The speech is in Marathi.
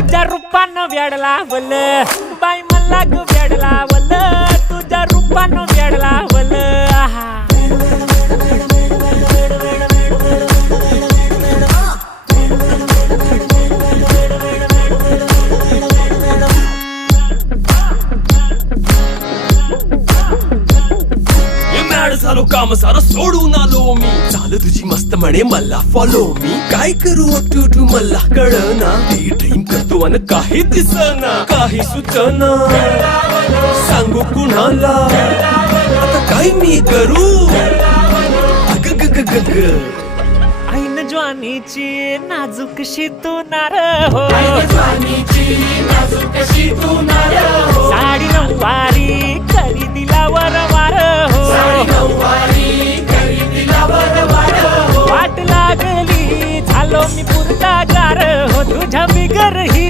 तुझ्या रूपानं वेड लावल बाई मला ग वेड लावल तुझ्या रूपानं वेड लावल आहा झालो काम सारं सोडून आलो मी चाल तुझी मस्त म्हणे मला फॉलो मी काय करू टू मला कळना ड्रीम करतो आणि काही दिसना काही सुचना सांगू कुणाला आता काय मी करू अग ग ग ग ग ऐन ज्वानीची नाजूकशी तू नार हो साडी नऊवारी करी दिला वरवार हो वाट लागली झालो मी पुरता गार हो तुझ्या बिगर ही